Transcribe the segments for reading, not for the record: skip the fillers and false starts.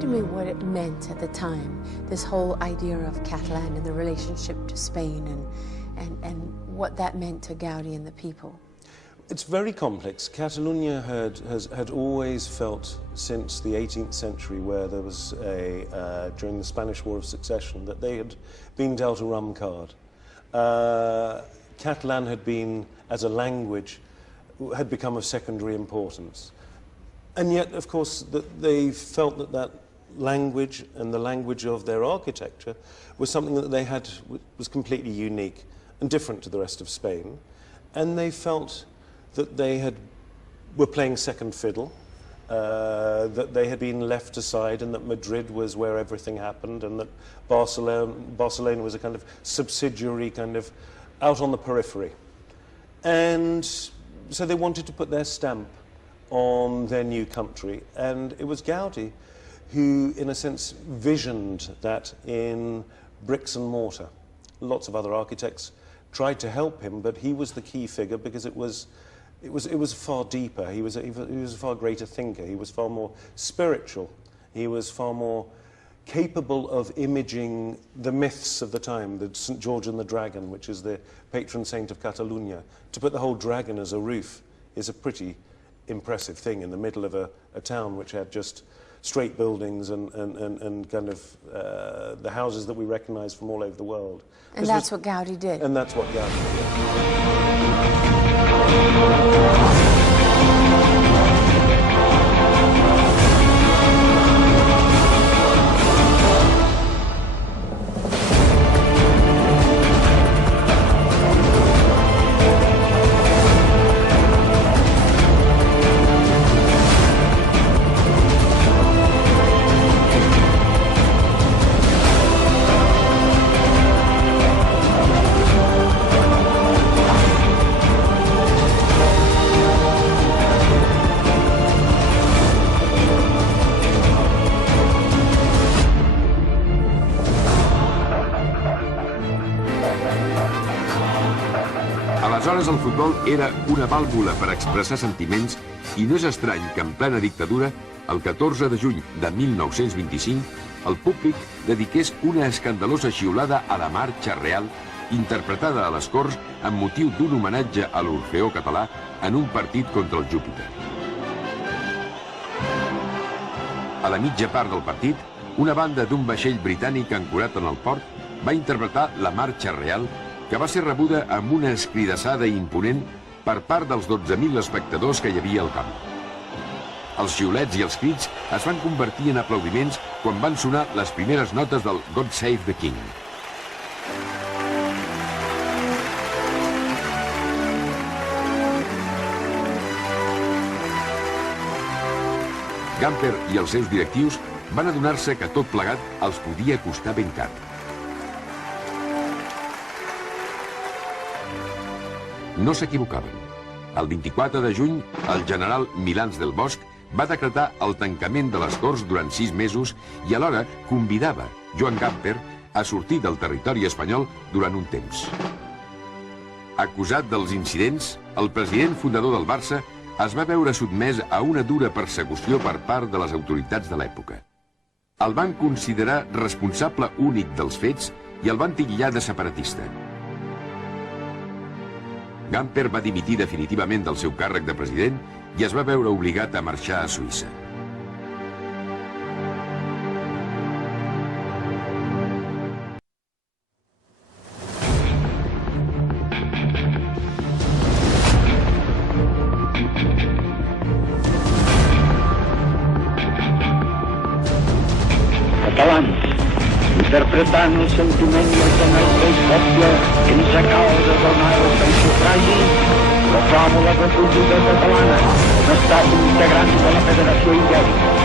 to me what it meant at the time, this whole idea of Catalan and the relationship to Spain and what that meant to Gaudi and the people. It's very complex. Catalunya had always felt since the 18th century, where there was during the Spanish War of Succession, that they had been dealt a rum card. Catalan had been, as a language, had become of secondary importance. And yet, of course, they felt that that language and the language of their architecture was something that they had, was completely unique and different to the rest of Spain. And they felt that they were playing second fiddle, that they had been left aside, and that Madrid was where everything happened, and that Barcelona was a kind of subsidiary, kind of out on the periphery. And so they wanted to put their stamp on their new country, and it was Gaudi who, in a sense, visioned that in bricks and mortar. Lots of other architects tried to help him, but he was the key figure because it was far deeper. He was a far greater thinker. He was far more spiritual. He was far more capable of imaging the myths of the time, the St. George and the Dragon, which is the patron saint of Catalunya. To put the whole dragon as a roof is a pretty impressive thing in the middle of a town which had just straight buildings and kind of the houses that we recognize from all over the world. And that's what Gaudi did. And that's what Gaudi did. Aleshores el futbol era una vàlvula per expressar sentiments i no és estrany que en plena dictadura, el 14 de juny de 1925, el públic dediqués una escandalosa xiulada a la marxa real interpretada a les Corts amb motiu d'un homenatge a l'Orfeó català en un partit contra el Júpiter. A la mitja part del partit, una banda d'un vaixell britànic ancorat en el port va interpretar la marxa real, que va ser rebuda amb una escridassada imponent per part dels 12.000 espectadors que hi havia al camp. Els xiulets i els crits es van convertir en aplaudiments quan van sonar les primeres notes del God Save the King. Gamper i els seus directius van adonar-se que tot plegat els podia costar ben car. No s'equivocaven. El 24 de juny, el general Milans del Bosch va decretar el tancament de les Corts durant 6 mesos i alhora convidava Joan Gamper a sortir del territori espanyol durant un temps. Acusat dels incidents, el president fundador del Barça es va veure sotmès a una dura persecució per part de les autoritats de l'època. El van considerar responsable únic dels fets i el van titllar de separatista. Gamper va dimitir definitivament del seu càrrec de president i es va veure obligat a marxar a Suïssa. Catalans, interpretant el sentiment del nostre poble que ens acaba de donar el seu sufragi, proclamo la República Catalana un estat integrant de la Federació Ibèrica.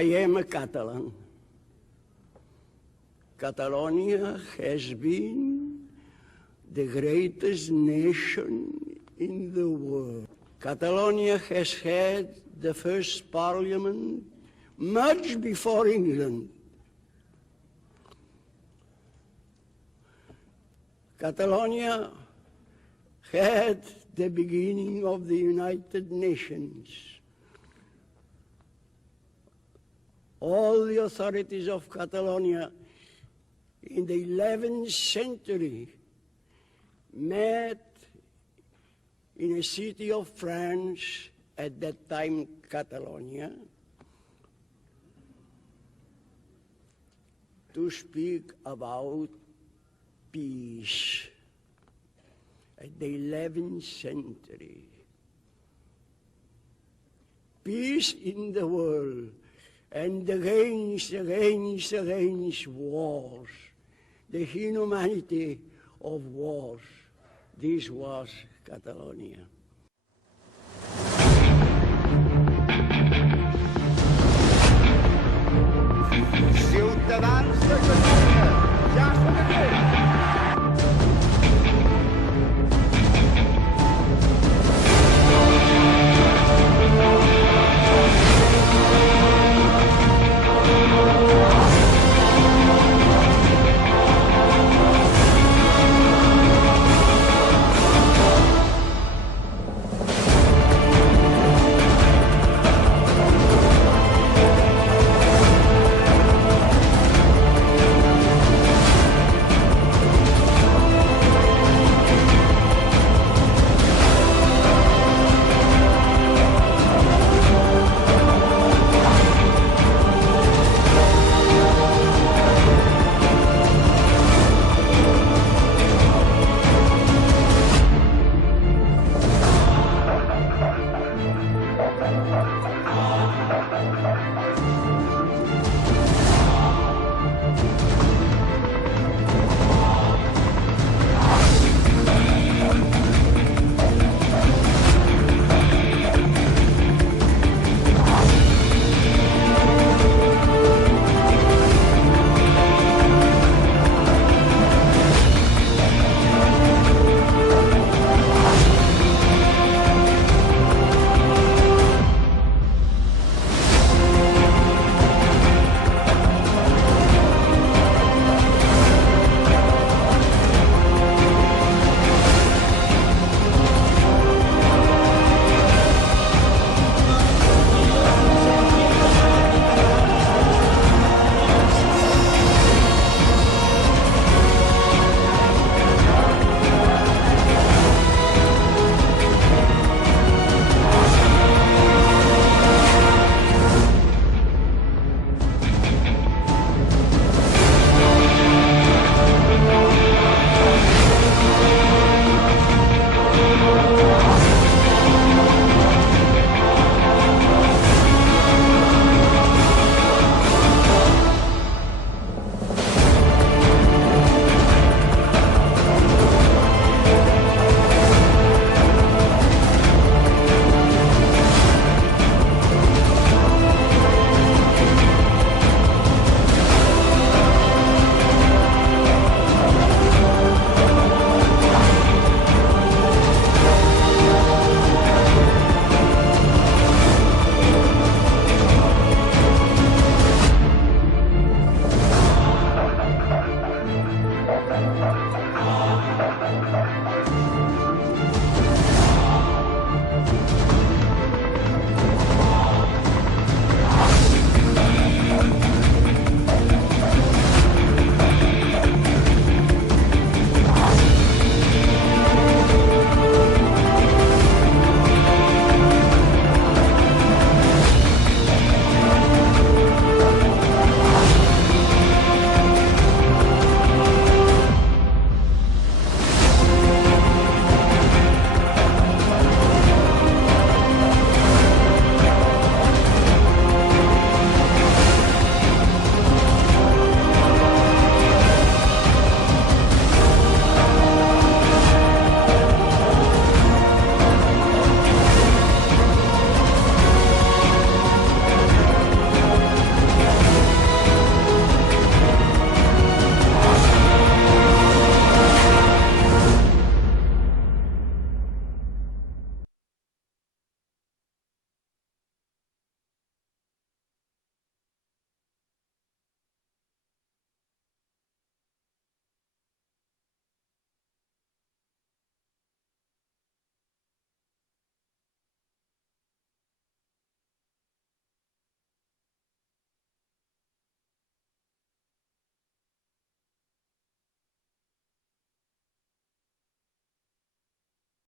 I am a Catalan. Catalonia has been the greatest nation in the world. Catalonia has had the first parliament much before England. Catalonia had the beginning of the United Nations. All the authorities of Catalonia in the 11th century met in a city of France, at that time Catalonia, to speak about peace. At the 11th century. Peace in the world, and against wars, the inhumanity of wars. This was Catalonia. Ciutadans de Catalunya, ja són aquí!